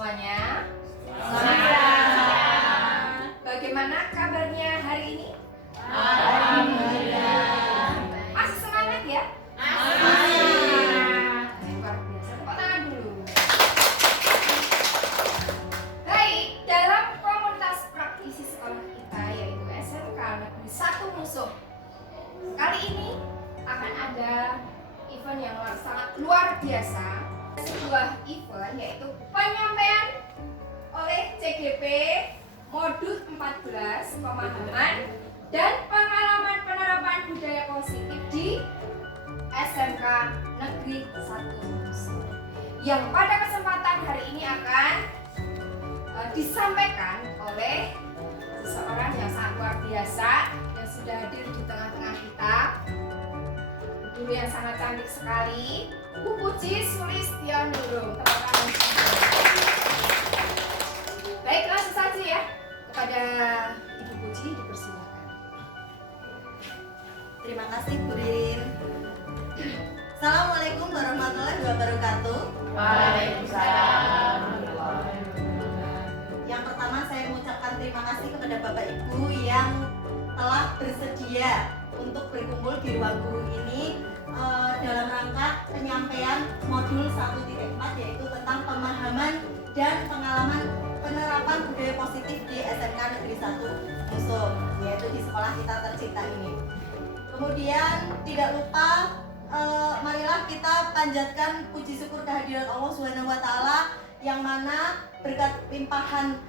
semuanya? Selamat. Bagaimana kabarnya hari ini? Alhamdulillah. Masih semangat ya? Masih. Luar biasa. Tepuk tangan dulu. Baik, dalam komunitas praktisi sekolah kita yaitu SMK Negeri 1 Musuh. Kali ini akan ada event yang sangat luar biasa. Sebuah event yaitu penyampaian oleh CGP Modul 14 Pemahaman dan Pengalaman Penerapan Budaya Positif di SMK Negeri 1 Musuh, yang pada kesempatan hari ini akan disampaikan oleh seseorang yang sangat luar biasa yang sudah hadir di tengah-tengah kita, guru yang sangat cantik sekali, Bu Puji Sulistionurung. Tepuk tangan. Baik, langsung saja ya kepada Ibu Puji, dipersilakan. Terima kasih Bu Ririn. Assalamualaikum warahmatullahi wabarakatuh. Waalaikumsalam. Yang pertama saya mengucapkan terima kasih kepada Bapak Ibu yang telah bersedia untuk berkumpul di ruang guru ini dalam rangka penyampaian modul 1.4 yaitu tentang pemahaman dan pengalaman penerapan budaya positif di SMK Negeri 1 Musuh, yaitu di sekolah kita tercinta ini. Kemudian tidak lupa marilah kita panjatkan puji syukur kehadirat Allah Subhanahu wa taala yang mana berkat limpahan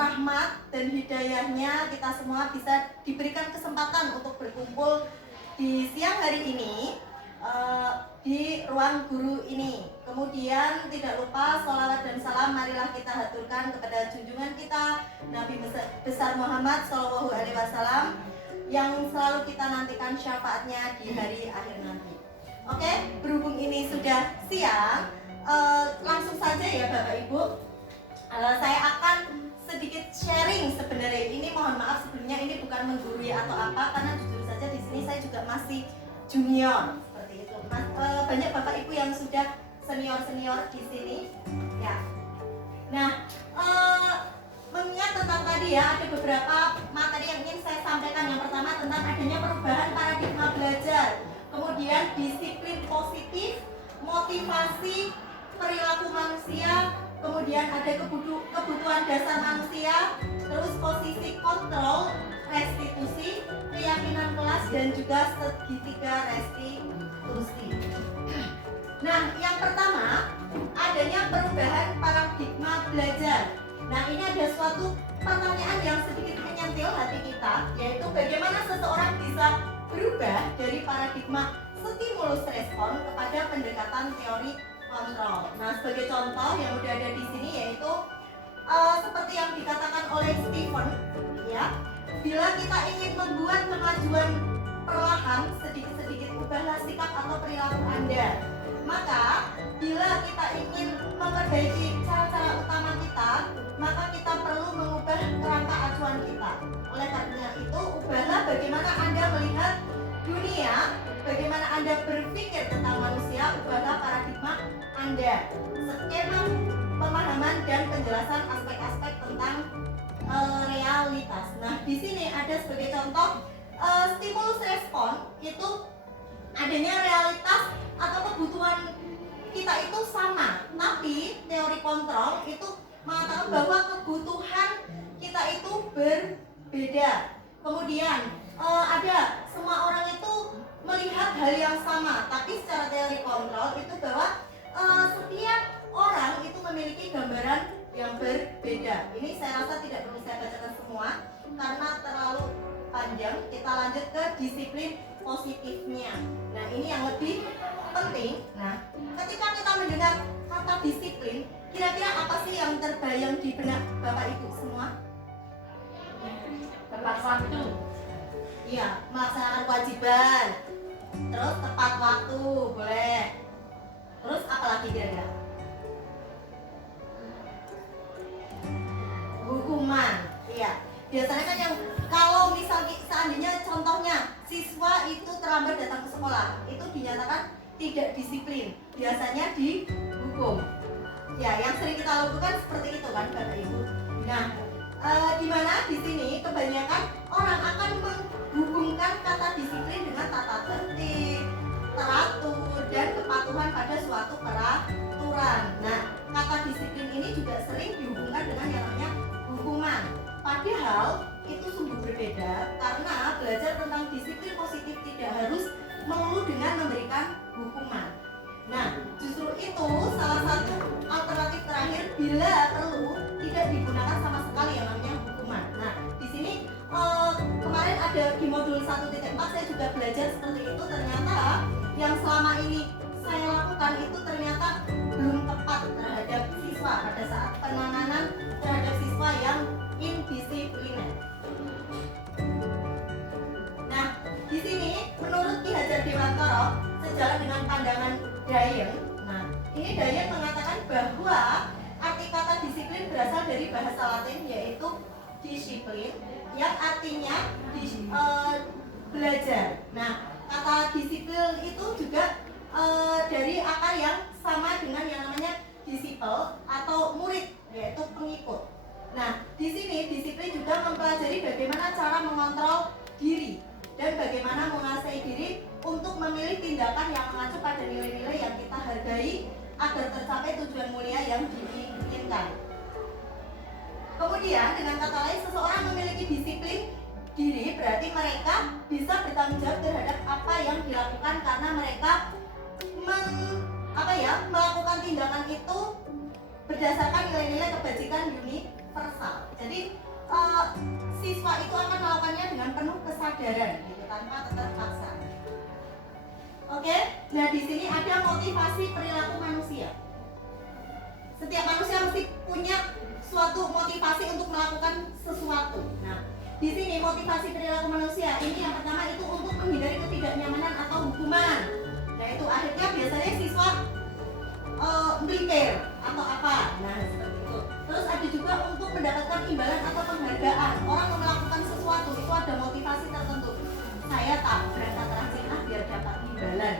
rahmat dan hidayahnya kita semua bisa diberikan kesempatan untuk berkumpul di siang hari ini di ruang guru ini. Kemudian tidak lupa sholawat dan salam marilah kita haturkan kepada junjungan kita Nabi besar Muhammad SAW yang selalu kita nantikan syafaatnya di hari akhir nanti. Oke, berhubung ini sudah siang, langsung saja ya Bapak Ibu, saya akan sedikit sharing sebenarnya. Ini mohon maaf sebelumnya ini bukan menggurui atau apa, karena jujur saja di sini saya juga masih junior seperti itu. Banyak Bapak Ibu yang sudah senior di sini, ya. Nah, mengingat tentang tadi ya, ada beberapa materi yang ingin saya sampaikan. Yang pertama tentang adanya perubahan paradigma belajar, kemudian disiplin positif, motivasi, perilaku manusia, kemudian ada kebutuhan dasar manusia, terus posisi kontrol, restitusi, keyakinan kelas, dan juga segitiga restitusi. Nah, yang pertama adanya perubahan paradigma belajar. Nah, ini ada suatu pertanyaan yang sedikit menyentil hati kita, yaitu bagaimana seseorang bisa berubah dari paradigma stimulus respon kepada pendekatan teori kontrol. Nah, sebagai contoh yang udah ada di sini yaitu seperti yang dikatakan oleh Stephen, ya, bila kita ingin membuat kemajuan perlahan, sedikit-sedikit ubahlah sikap atau perilaku Anda. Maka bila kita ingin memperbaiki cara-cara utama kita, maka kita perlu mengubah kerangka acuan kita. Oleh karena itu, ubahlah bagaimana Anda melihat dunia, bagaimana Anda berpikir tentang manusia, ubahlah paradigma Anda. Skema pemahaman dan penjelasan aspek-aspek tentang realitas. Nah, di sini ada sebagai contoh stimulus respon itu adanya realitas atau kebutuhan kita itu sama, tapi teori kontrol itu mengatakan bahwa kebutuhan kita itu berbeda. Kemudian ada semua orang itu melihat hal yang sama, tapi secara teori kontrol itu bahwa setiap orang itu memiliki gambaran yang berbeda. Ini saya rasa tidak perlu saya bacakan semua karena terlalu panjang. Kita lanjut ke disiplin positifnya. Nah, ini yang lebih penting. Nah, ketika kita mendengar kata disiplin, kira-kira apa sih yang terbayang di benak Bapak Ibu semua? Tepat waktu. Iya, melaksanakan kewajiban. Terus tepat waktu, boleh. Terus apa lagi kira-kira? Hukuman. Iya. Biasanya kan yang kalau misalnya seandainya contohnya siswa itu terlambat datang ke sekolah, itu dinyatakan tidak disiplin, biasanya dihukum. Ya, yang sering kita lakukan seperti itu kan Bapak Ibu. Nah, di mana di sini kebanyakan orang akan menghubungkan kata disiplin dengan tata tertib, teratur, dan kepatuhan pada suatu peraturan. Nah, kata disiplin ini juga sering dihubungkan dengan yang namanya hukuman. Padahal itu sungguh berbeda karena belajar tentang disiplin positif tidak harus melulu dengan memberikan hukuman. Nah, justru itu salah satu alternatif terakhir bila perlu tidak digunakan sama sekali yang namanya hukuman. Nah, di sini kemarin ada di modul 1.4 saya juga belajar seperti itu. Ternyata yang selama ini saya lakukan itu ternyata belum tepat terhadap siswa pada saat penanganan terhadap siswa yang indisipliner. Nah, di sini menurut Ki Hajar Dewantara sejalan dengan pandangan Dayeng. Nah, ini Dayeng mengatakan bahwa arti kata disiplin berasal dari bahasa Latin yaitu disiplin yang artinya belajar. Nah, kata disiplin itu juga dari akar yang sama dengan yang namanya disciple atau murid yaitu pengikut. Nah, di sini disiplin juga mempelajari bagaimana cara mengontrol diri dan bagaimana menguasai diri untuk memilih tindakan yang mengacu pada nilai-nilai yang kita hargai agar tercapai tujuan mulia yang diinginkan. Kemudian dengan kata lain, seseorang memiliki disiplin diri berarti mereka bisa bertanggung jawab terhadap apa yang dilakukan karena mereka melakukan tindakan itu berdasarkan nilai-nilai kebajikan universal. Jadi siswa itu akan melakukannya dengan penuh kesadaran, gitu, tanpa terpaksa. Oke, nah di sini ada motivasi perilaku manusia. Setiap manusia mesti punya suatu motivasi untuk melakukan sesuatu. Nah, di sini motivasi perilaku manusia ini yang pertama itu untuk menghindari ketidaknyamanan atau hukuman. Nah, itu akhirnya biasanya siswa melipir atau apa. Nah, seperti itu. Terus ada juga untuk mendapatkan imbalan atau penghargaan. Orang melakukan sesuatu itu ada motivasi tertentu. Saya tak berangkat rajin biar dapat imbalan.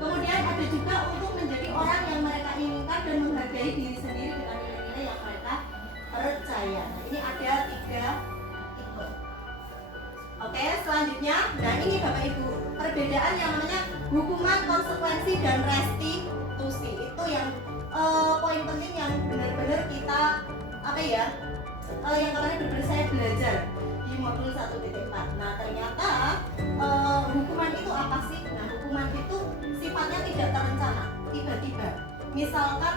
Kemudian ada juga untuk menjadi orang yang mereka inginkan dan menghargai diri sendiri dengan nilai-nilai yang mereka percaya. Nah, ini ada 3 tipe. Oke, selanjutnya, nah ini Bapak Ibu, perbedaan yang namanya hukuman, konsekuensi, dan restitusi. Itu yang poin penting yang benar-benar kita yang kemarin benar-benar saya belajar di modul 1.4. Nah, ternyata hukuman itu apa sih? Nah, hukuman itu sifatnya tidak terencana, tiba-tiba. Misalkan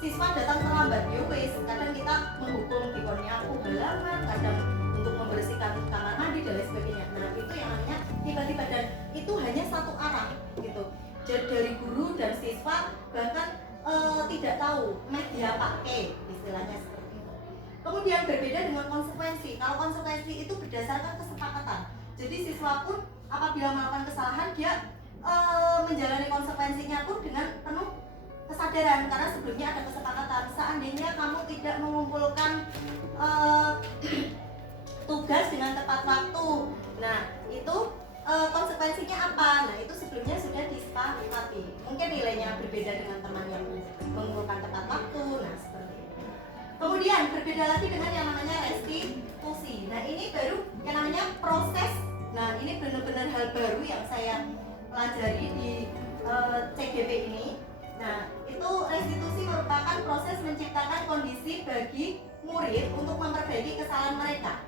siswa datang terlambat, ya wes, kadang kita menghukum dikonnya aku halangan, kadang untuk membersihkan kamar mandi dan lain sebagainya. Nah, itu yang namanya tiba-tiba dan itu hanya satu arah gitu. Jadi dari guru dan siswa bahkan tidak tahu media pakai istilahnya seperti itu. Kemudian berbeda dengan konsekuensi. Kalau konsekuensi itu berdasarkan kesepakatan. Jadi siswa pun apabila melakukan kesalahan dia menjalani konsekuensinya pun dengan penuh kesadaran karena sebelumnya ada kesepakatan. Seandainya kamu tidak mengumpulkan tugas dengan tepat waktu, nah itu konsekuensinya apa? Nah itu sebelumnya sudah disepakati. Mungkin nilainya berbeda dengan teman yang mengumpulkan tepat waktu. Nah seperti itu. Kemudian berbeda lagi dengan yang namanya restitusi. Nah ini baru yang namanya proses. Nah ini benar-benar hal baru yang saya pelajari di CGP ini. Nah itu restitusi merupakan proses menciptakan kondisi bagi murid untuk memperbaiki kesalahan mereka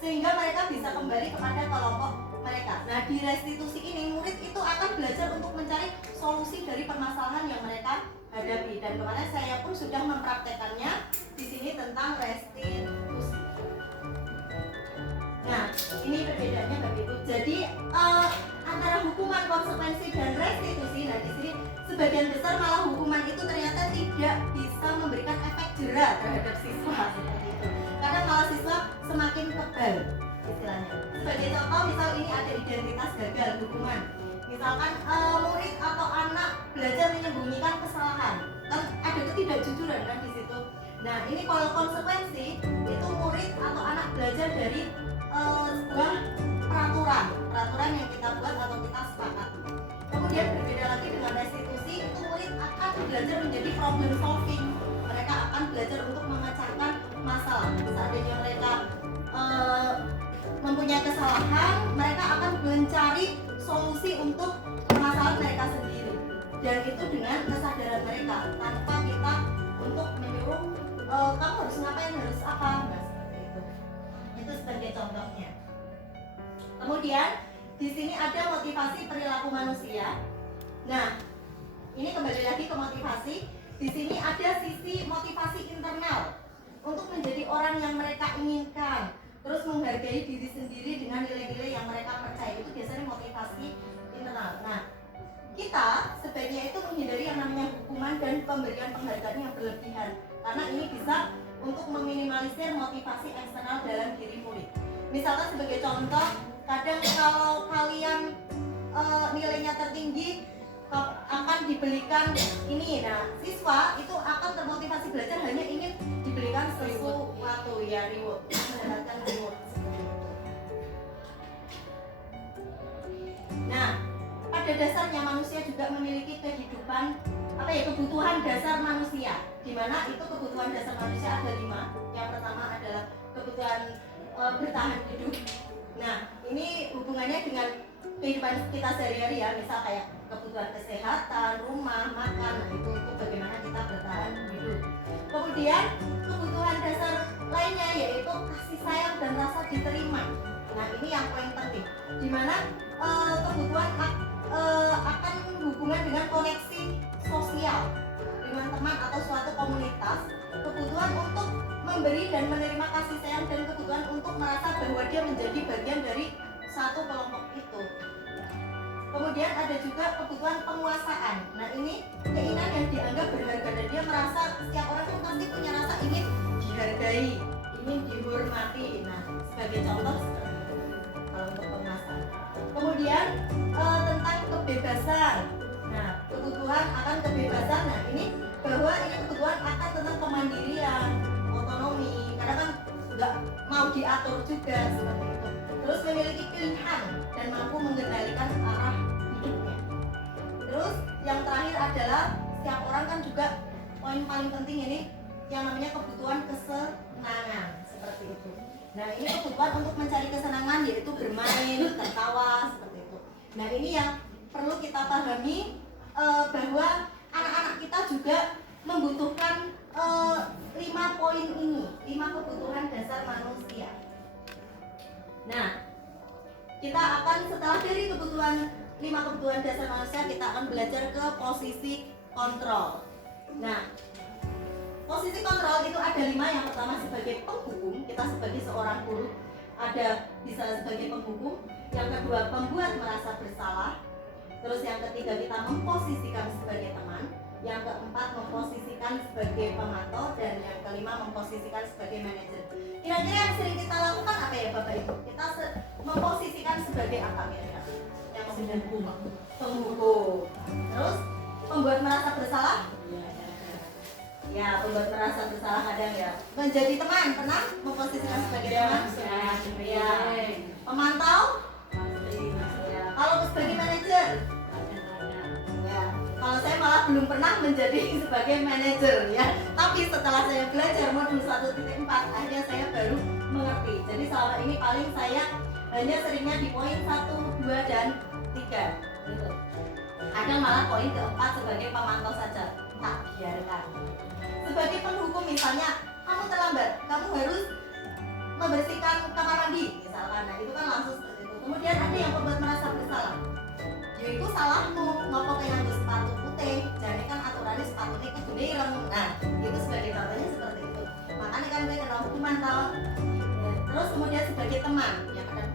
sehingga mereka bisa kembali kepada kelompok mereka. Nah di restitusi ini murid itu akan belajar untuk mencari solusi dari permasalahan yang mereka hadapi dan kemarin saya pun sudah mempraktekannya di sini tentang restitusi. Nah ini perbedaannya Bapak Ibu. Jadi antara hukuman, konsekuensi dan restitusi. Nah di sini sebagian besar malah hukuman itu ternyata tidak bisa memberikan efek jera terhadap siswa seperti itu. Karena malah siswa semakin kebal istilahnya. Sebagai contoh misal ini ada identitas gagal hukuman. Misalkan murid atau anak belajar menyembunyikan kesalahan, kan ada ketidakjujuran kan di situ. Nah ini kalau konsekuensi itu murid atau anak belajar dari sebuah peraturan yang kita buat atau kita sepakati. Kemudian berbeda lagi dengan restitusi, itu murid akan belajar menjadi problem solving. akan belajar untuk memecahkan masalah. Seandainya mereka mempunyai kesalahan, mereka akan mencari solusi untuk masalah mereka sendiri, dan itu dengan kesadaran mereka tanpa kita untuk menyuruh kamu harus ngapain, harus apa. Nah, seperti itu sebagai contohnya. Kemudian di sini ada motivasi perilaku manusia. Nah, ini kembali lagi ke motivasi. Di sini ada sisi motivasi internal untuk menjadi orang yang mereka inginkan, terus menghargai diri sendiri dengan nilai-nilai yang mereka percaya. Itu biasanya motivasi internal. Nah, kita sebaiknya itu menghindari yang namanya hukuman dan pemberian penghargaan yang berlebihan, karena ini bisa untuk meminimalisir motivasi eksternal dalam diri murid. Misalkan sebagai contoh, kadang kalau kalian nilainya tertinggi akan dibelikan ini. Nah, siswa itu akan termotivasi belajar hanya ingin diberikan sesuatu, ya, reward, mendapatkan reward. Nah, pada dasarnya manusia juga memiliki kehidupan, kebutuhan dasar manusia, di mana itu kebutuhan dasar manusia ada 5. Yang pertama adalah kebutuhan bertahan hidup. Nah, ini hubungannya dengan kehidupan kita sehari-hari, ya, misal kayak kebutuhan kesehatan, rumah, makan. Nah, itu untuk bagaimana kita bertahan hidup. Kemudian kebutuhan dasar lainnya yaitu kasih sayang dan rasa diterima. Nah, ini yang paling penting, di mana kebutuhan akan hubungan dengan koneksi sosial dengan teman atau suatu komunitas, kebutuhan untuk memberi dan menerima kasih sayang, dan kebutuhan untuk merasa bahwa dia menjadi bagian dari satu kelompok itu. Kemudian ada juga kebutuhan penguasaan. Nah, ini keinginan yang dianggap berharga, dan dia merasa setiap orang itu pasti punya rasa ingin dihargai, ingin dihormati. Nah, sebagai contoh seperti itu kalau untuk penguasaan. Kemudian tentang kebebasan. Nah, kebutuhan akan kebebasan. Nah, ini bahwa ini kebutuhan akan tentang kemandirian, otonomi, karena kan nggak mau diatur juga seperti itu. Terus memiliki pilihan dan mampu mengendalikan arah hidupnya. Terus yang terakhir adalah setiap orang kan juga poin paling penting ini yang namanya kebutuhan kesenangan seperti itu. Nah, ini kebutuhan untuk mencari kesenangan yaitu bermain, tertawa seperti itu. Nah, ini yang perlu kita pahami bahwa anak-anak kita juga membutuhkan 5 poin ini, 5 kebutuhan dasar manusia. Nah, kita akan setelah dari 5 kebutuhan dasar manusia, kita akan belajar ke posisi kontrol. Nah, posisi kontrol itu ada 5. Yang pertama sebagai penghukum, kita sebagai seorang guru bisa sebagai penghukum. Yang kedua pembuat merasa bersalah. Terus yang ketiga kita memposisikan sebagai teman. Yang keempat memposisikan sebagai pemantau, dan yang kelima memposisikan sebagai manajer. Kira-kira yang sering kita lakukan apa ya Bapak Ibu? Kita memposisikan sebagai apa kira-kira? Yang penghukum. Terus pembuat merasa bersalah? Ya, pembuat merasa bersalah kadang ya. Menjadi teman, pernah memposisikan sebagai teman? Ya. Pemantau? Ya. Kalau sebagai manajer? Ya. Kalau saya malah belum pernah menjadi sebagai manajer, ya. Tapi setelah saya belajar modul 1.4, akhirnya saya baru mengerti. Jadi selama ini paling saya hanya seringnya di poin 1, 2, dan 3 gitu. Ada malah poin keempat sebagai pemantau saja, tak biarkan. Sebagai penghukum misalnya, kamu terlambat, kamu harus membersihkan kamar mandi misalkan. Nah, itu kan langsung seperti itu. Kemudian ada yang membuat merasa bersalah. Yaitu salahmu, ngopo nganggo sepatu putih, jadi kan aturannya sepatunya kudu ireng. Nah, itu sebagai contohnya seperti itu. Makanya kan gue kena hukuman tau. Terus kemudian sebagai teman, ya kan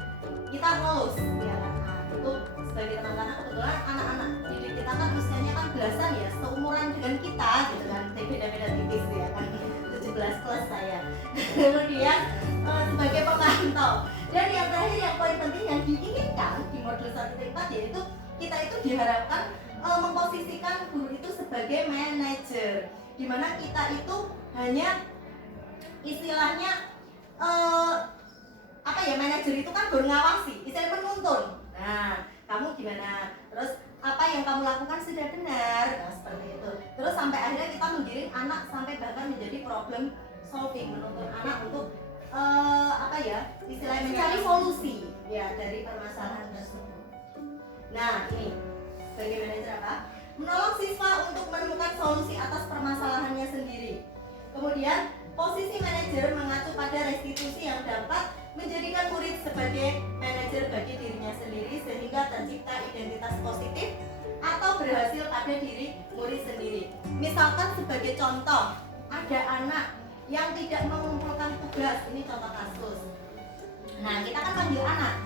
kita lulus, ya kan. Nah, itu sebagai teman, karena kebetulan anak-anak didik kita kan usianya kan belasan ya, seumuran dengan kita gitu kan, beda-beda tipis ya kan, 17 plus saya. Kemudian sebagai pemantau. Dan yang terakhir yang paling penting yang diinginkan di modul 1.4 yaitu kita itu diharapkan memposisikan guru itu sebagai manajer, dimana kita itu hanya istilahnya manajer itu kan baru ngawasi, istilahnya menuntun. Nah, kamu gimana? Terus apa yang kamu lakukan sudah benar. Nah, seperti itu. Terus sampai akhirnya kita menggiring anak sampai bahkan menjadi problem solving, menuntun anak untuk apa ya, istilahnya mencari solusi ya dari permasalahan tersebut. Nah, ini sebagai manajer apa? Menolong siswa untuk menemukan solusi atas permasalahannya sendiri. Kemudian posisi manajer mengacu pada restitusi yang dapat menjadikan murid sebagai manajer bagi dirinya sendiri sehingga tercipta identitas positif atau berhasil pada diri murid sendiri. Misalkan sebagai contoh, ada anak yang tidak mengumpulkan tugas, ini contoh kasus. Nah, kita kan panggil anak.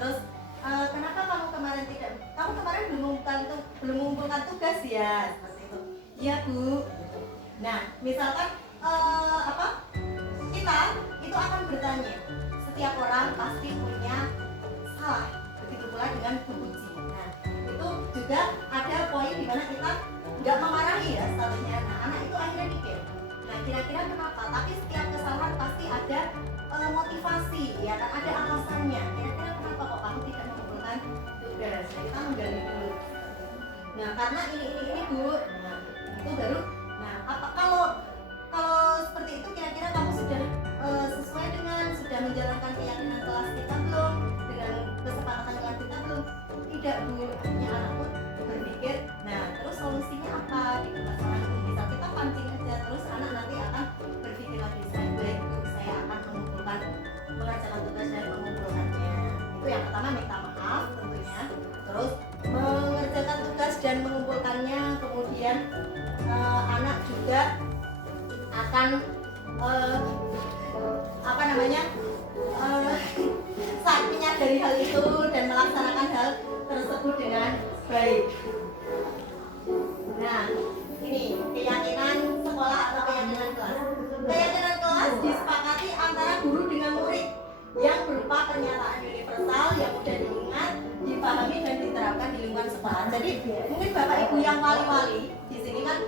Terus kenapa kamu kemarin belum mengumpulkan tugas ya? Seperti itu. Iya, Bu. Nah, misalkan kita itu akan bertanya. Setiap orang pasti punya salah. Begitu pula dengan Bu Puji. Nah, itu juga ada poin di mana kita nggak memarahi ya statusnya. Nah, anak itu akhirnya mikir. Nah, kira-kira kenapa? Tapi setiap kesalahan pasti ada motivasi, ya kan? Ada alasannya. Kira-kira kenapa kok kamu tidak mengumpulkan tugas? Nah, kita menggali dulu. Nah, karena ini Bu. Nah, itu baru. Nah, apa kalau seperti itu kira-kira kamu sudah sesuai dengan sudah menjalankan keyakinan kelas kita belum? Dengan kesepakatan kelas kita belum? Tidak, Bu. Akhirnya anak pun berpikir, nah terus solusinya apa gitu, masalah ini bisa kita pancing aja, terus anak nanti akan berpikir lagi, baik Bu, saya akan mengerjakan tugas dan mengumpulkannya. Itu yang pertama, minta maaf tentunya, terus mengerjakan tugas dan mengumpulkannya. Kemudian anak juga akan saat menyadari hal itu dan melaksanakan hal tersebut dengan baik. Nah, ini keyakinan sekolah atau keyakinan kelas. Keyakinan kelas disepakati antara guru dengan murid yang berupa pernyataan universal yang mudah diingat, dipahami dan diterapkan di lingkungan sekolah. Jadi mungkin Bapak Ibu yang wali-wali di sini kan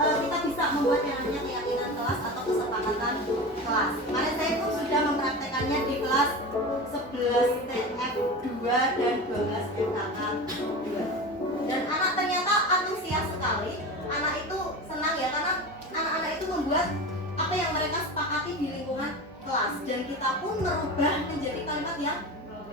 kita bisa membuat yang namanya keyakinan kelas atau kesepakatan kelas. Kemarin saya pun sudah mempraktekannya di kelas 11 TF2 dan 12 FKK2. Dan anak ternyata antusias sekali. Anak itu senang ya, karena anak-anak itu membuat apa yang mereka sepakati di lingkungan kelas, dan kita pun merubah menjadi kalimat yang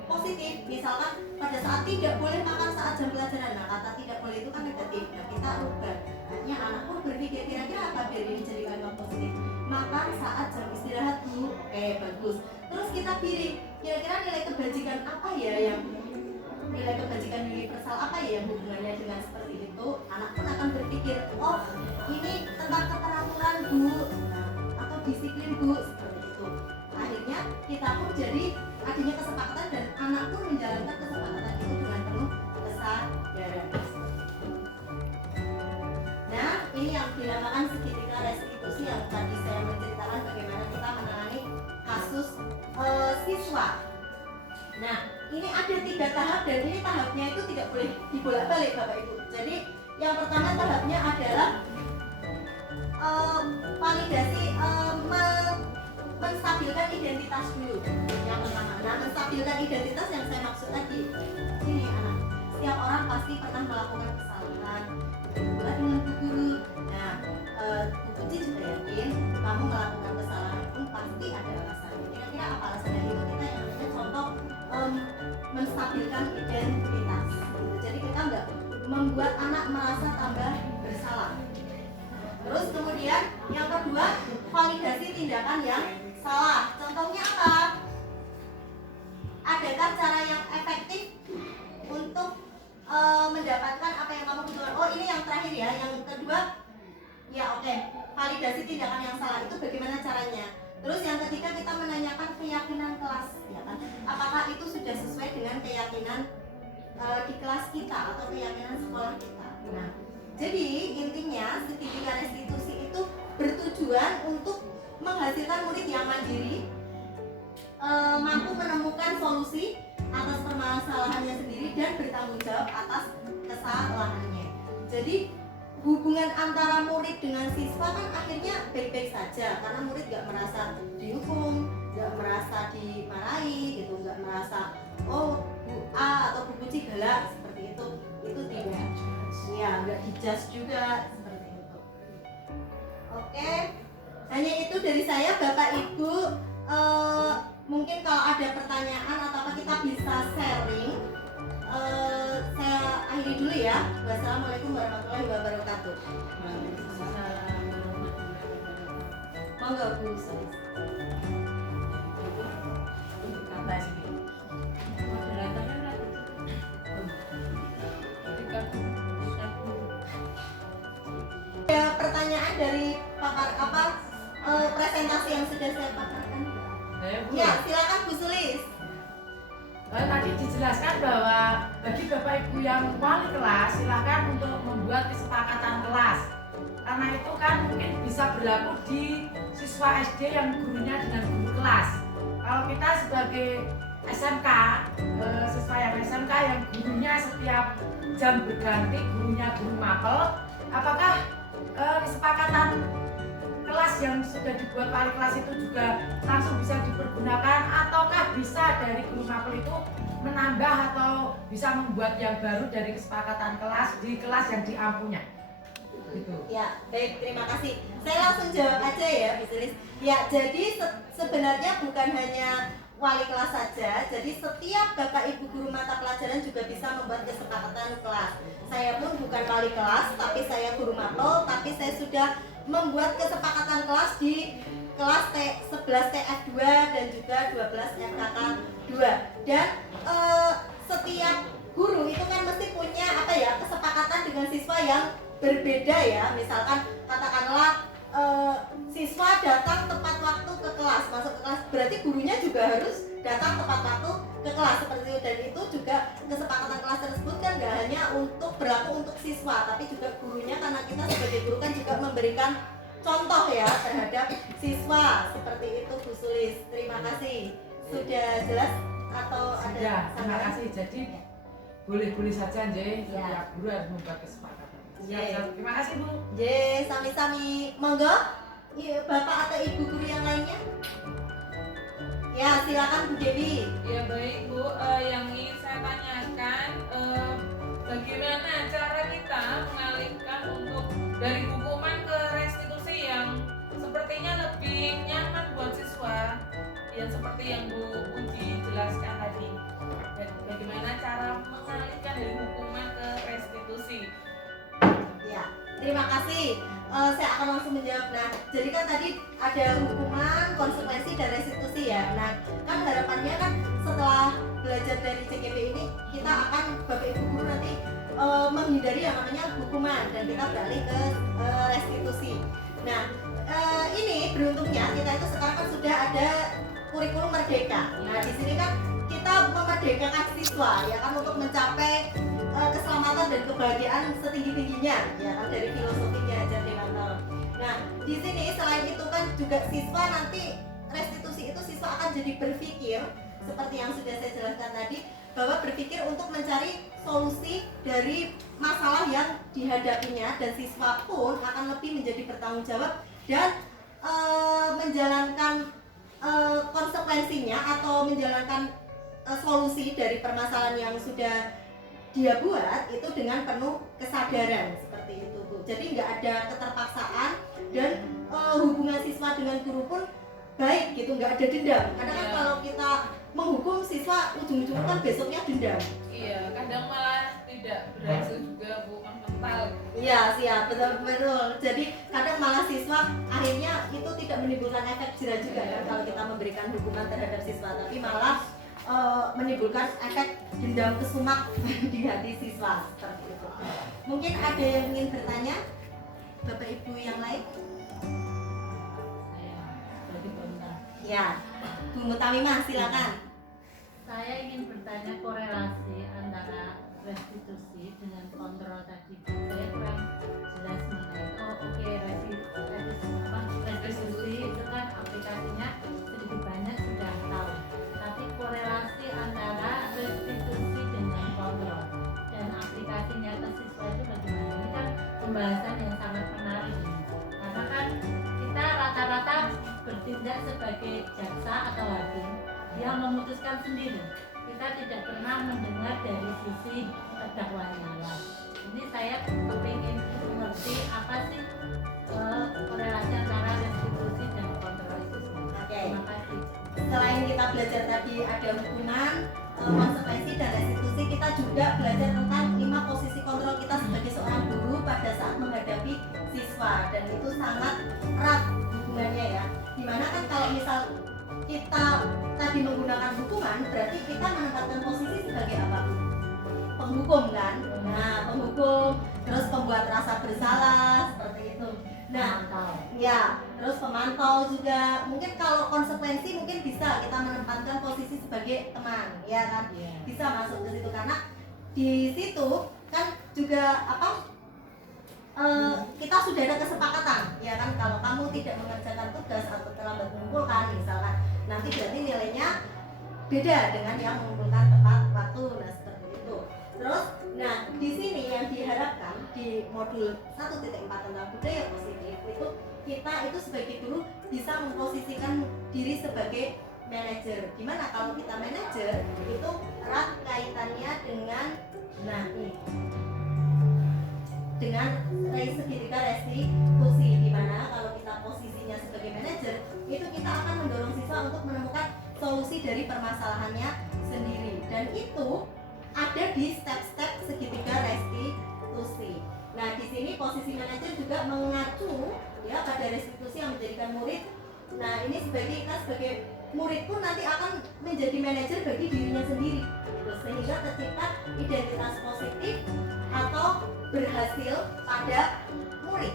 positif. Misalkan pada saat tidak boleh makan saat jam pelajaran, nah kata tidak boleh itu kan negatif, nah kita rubah. Akhirnya anak pun berpikir kira-kira apa biar ini jadi kalimat positif. Makan saat jam istirahat, Bu. Oke, bagus. Terus kita pilih kira-kira nilai kebajikan apa ya, yang nilai kebajikan universal apa ya yang hubungannya dengan seperti itu. Anak pun akan berpikir, oh ini tentang keteraturan, Bu, atau disiplin, Bu, seperti itu. Akhirnya kita pun jadi adanya kesepakatan dan anak pun menjalankan kesepakatan itu dengan penuh kesadaran. Nah, ini yang dinamakan segitiga restitusi yang tadi saya menceritakan bagaimana kita menangani kasus siswa. Nah, ini ada 3 tahap dan ini tahapnya itu tidak boleh dibolak-balik Bapak Ibu. Jadi yang pertama tahapnya adalah validasi, menstabilkan identitas dulu. Yang pertama, nah menstabilkan identitas yang saya maksud tadi ini anak. Setiap orang pasti pernah melakukan kesalahan. Begitu dengan Bu Guru. Nah, Bu Puji juga yakin kamu melakukan kesalahan pun pasti ada alasannya. Kira-kira apa alasannya? Itu kita yang namanya contoh menstabilkan identitas. Jadi kita nggak membuat anak merasa tambah bersalah. Terus kemudian yang kedua, validasi tindakan yang salah. Contohnya apa? Adakah cara yang efektif untuk mendapatkan apa yang kamu butuhkan? Oh, ini yang terakhir ya. Yang kedua, ya oke. Validasi tindakan yang salah itu bagaimana caranya? Terus yang ketiga kita menanyakan keyakinan kelas, ya kan? Apakah itu sudah sesuai dengan keyakinan di kelas kita atau keyakinan sekolah kita? Nah, jadi intinya segitiga restitusi itu bertujuan untuk menghasilkan murid yang mandiri, mampu menemukan solusi atas permasalahannya sendiri dan bertanggung jawab atas kesalahannya. Jadi hubungan antara murid dengan siswa kan akhirnya baik-baik saja karena murid gak merasa dihukum, gak merasa dimarahi gitu, gak merasa oh Bu A atau Bu Puji galak seperti itu tidak. itu dari saya. Bapak Ibu, mungkin kalau ada pertanyaan atau apa kita bisa sharing. Saya akhiri dulu ya. Wassalamualaikum warahmatullahi wabarakatuh. Monggo Bu Sulis. Ada pertanyaan dari presentasi yang sudah saya paparkan? Ya, silakan Bu Sulis. Tadi dijelaskan bahwa bagi Bapak Ibu yang wali kelas silakan untuk membuat kesepakatan kelas. Karena itu kan mungkin bisa berlaku di siswa SD yang gurunya dengan guru kelas. Kalau kita sebagai SMK, siswa yang SMK yang gurunya setiap jam berganti, gurunya guru mapel, apakah kesepakatan kelas yang sudah dibuat wali kelas itu juga langsung bisa dipergunakan, ataukah bisa dari guru mapel itu menambah atau bisa membuat yang baru dari kesepakatan kelas di kelas yang diampunya? Gitu. Ya, baik, terima kasih. Saya langsung jawab aja ya, Bu Sulis. Ya, jadi sebenarnya bukan hanya wali kelas saja, jadi setiap Bapak Ibu guru mata pelajaran juga bisa membuat kesepakatan kelas. Saya pun bukan wali kelas, tapi saya guru mapel, tapi saya sudah membuat kesepakatan kelas di kelas T11 TF2 dan juga 12 FKK 2. Dan setiap guru itu kan mesti punya kesepakatan dengan siswa yang berbeda ya. Misalkan katakanlah siswa datang tepat waktu ke kelas, masuk ke kelas, berarti gurunya juga harus datang tepat waktu ke kelas seperti itu. Dan itu juga kesepakatan kelas tersebut kan gak hanya berlaku untuk siswa, tapi juga gurunya, karena kita sebagai guru kan juga memberikan contoh ya terhadap siswa. Seperti itu Bu Sulis. Terima kasih. Sudah jelas atau ada? Ya, terima kasih. Jadi boleh-boleh saja nggih, Ya. setiap guru harus membuat kesepakatan. Ya. Terima kasih Bu. Sami-sami. Monggo, Bapak atau Ibu guru yang lainnya. Ya, silakan Bu Dewi. Ya baik Bu, yang ingin saya tanyakan, bagaimana cara kita mengalihkan untuk dari hukuman ke restitusi yang sepertinya lebih nyaman buat siswa, yang seperti yang Bu Uji jelaskan tadi. Bagaimana cara mengalihkan dari hukuman ke restitusi? Ya, terima kasih. Saya akan langsung menjawab. Nah, jadi kan tadi ada hukuman, konsekuensi, dan restitusi ya. Nah, kan harapannya kan setelah belajar dari CKB ini, kita akan Bapak Ibu guru nanti menghindari yang namanya hukuman dan kita beralih ke restitusi. Nah, ini beruntungnya kita itu sekarang kan sudah ada kurikulum merdeka. Nah, di sini kan kita memerdekakan siswa ya kan untuk mencapai keselamatan dan kebahagiaan setinggi-tingginya ya kan, dari filosofinya Hajar Dewantara. Nah, di sini selain itu kan juga siswa nanti restitusi itu siswa akan jadi berpikir seperti yang sudah saya jelaskan tadi, bahwa berpikir untuk mencari solusi dari masalah yang dihadapinya, dan siswa pun akan lebih menjadi bertanggung jawab dan menjalankan konsekuensinya atau menjalankan solusi dari permasalahan yang sudah dia buat itu dengan penuh kesadaran seperti itu Bu. Jadi nggak ada keterpaksaan dan hubungan siswa dengan guru pun baik gitu, nggak ada dendam. Karena kan kalau kita menghukum siswa ujung-ujungnya kan besoknya dendam. Iya, kadang malah tidak berhasil juga Bu, mental. Iya siap, betul. Jadi kadang malah siswa akhirnya itu tidak menimbulkan efek jerah juga kan kalau kita memberikan hukuman terhadap siswa, tapi malah menimbulkan efek dendam kesumak di hati siswa seperti itu. Mungkin ada yang ingin bertanya, Bapak Ibu yang lain? Ya, Bu Mutamimah silakan. Saya ingin bertanya korelasi antara restitusi dengan kontrol tadi. Saya kurang jelas mengenai restitusi itu kan aplikasinya sedikit banyak sudah tahu. Tapi korelasi antara restitusi dengan kontrol dan aplikasinya ke siswa itu bagaimana? Ini kan pembahasan yang sangat menarik ini. Karena kan kita rata-rata bertindak sebagai jaksa atau hakim yang memutuskan sendiri. Kita tidak pernah mendengar dari sisi terdakwanya. Ini saya kepingin mengerti apa sih korelasi antara restitusi dan kontrol. belajar tadi ada hukuman, konsekuensi dan restitusi, kita juga belajar tentang 5 posisi kontrol kita sebagai seorang guru pada saat menghadapi siswa, dan itu sangat erat hubungannya ya. Dimana kan kalau misal kita tadi menggunakan hukuman, berarti kita menempatkan posisi sebagai apa? Penghukum kan? Nah, penghukum, terus pembuat rasa bersalah, seperti itu. Nah, ya, terus pemantau juga. Mungkin kalau konsekuensi mungkin bisa kita menempatkan posisi sebagai teman, ya kan? Bisa masuk ke situ karena di situ kan juga apa? Kita sudah ada kesepakatan, ya kan? Kalau kamu tidak mengerjakan tugas atau terlambat mengumpulkan, misalkan, nanti berarti nilainya beda dengan yang mengumpulkan tepat waktu. Nah, seperti itu. Terus, nah di sini yang diharapkan di modul 1.4 tentang budaya positif itu kita itu sebagai guru bisa memposisikan diri sebagai manajer. Dimana kalau kita manajer itu erat kaitannya dengan dengan segitiga restitusi, dimana kalau kita posisinya sebagai manajer itu kita akan mendorong siswa untuk menemukan solusi dari permasalahannya sendiri, dan itu ada di step-step segitiga restitusi. Nah, di sini posisi manajer juga mengacu ya pada restitusi yang menjadikan murid. Nah, ini sebagai murid pun nanti akan menjadi manajer bagi dirinya sendiri, gitu. Sehingga tercipta identitas positif atau berhasil pada murid.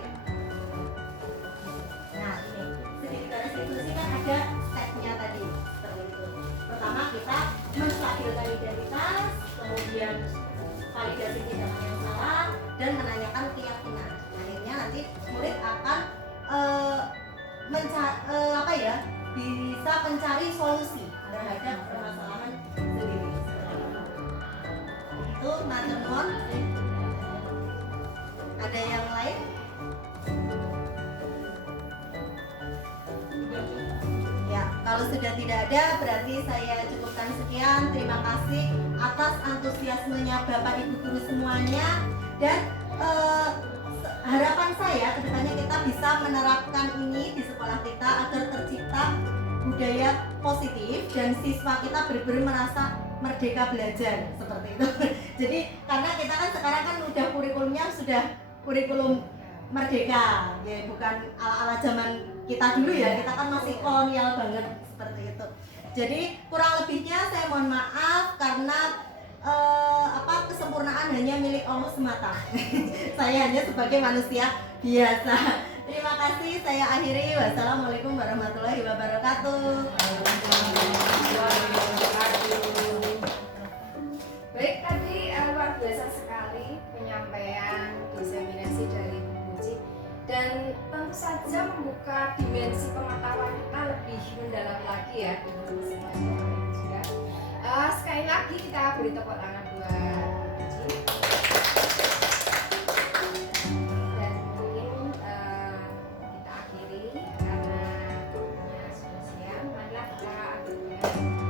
Nah, ini segitiga restitusi kan ada stepnya tadi seperti itu. Pertama kita menstabilkan identitas, kemudian validasi tindakan yang salah, dan menanyakan keyakinan. Akhirnya nanti murid akan bisa mencari solusi terhadap permasalahan sendiri. Itu matur. Ada yang lain? Ya, kalau sudah tidak ada berarti saya cukupkan sekian. Terima kasih atas antusiasmenya Bapak Ibu guru semuanya, dan harapan saya kedepannya kita bisa menerapkan ini di sekolah kita agar tercipta budaya positif dan siswa kita benar-benar merasa merdeka belajar seperti itu. Jadi karena kita kan sekarang kan udah kurikulumnya sudah kurikulum merdeka, ya bukan ala-ala zaman kita dulu ya, kita kan masih kolonial banget seperti itu. Jadi kurang lebihnya saya mohon maaf karena kesempurnaan hanya milik Allah semata. Saya hanya sebagai manusia biasa. Terima kasih, saya akhiri. Wassalamualaikum warahmatullahi wabarakatuh. Baik, tadi luar biasa sekali penyampaian diseminasi dari Bu Puji, dan tentu saja membuka dimensi pengetahuan kita lebih mendalam lagi ya dengan juga. Sekali lagi kita beri tepuk tangan buat Bu Puji. Dan mungkin kita akhiri karena sudah siang. Marilah kita akhiri.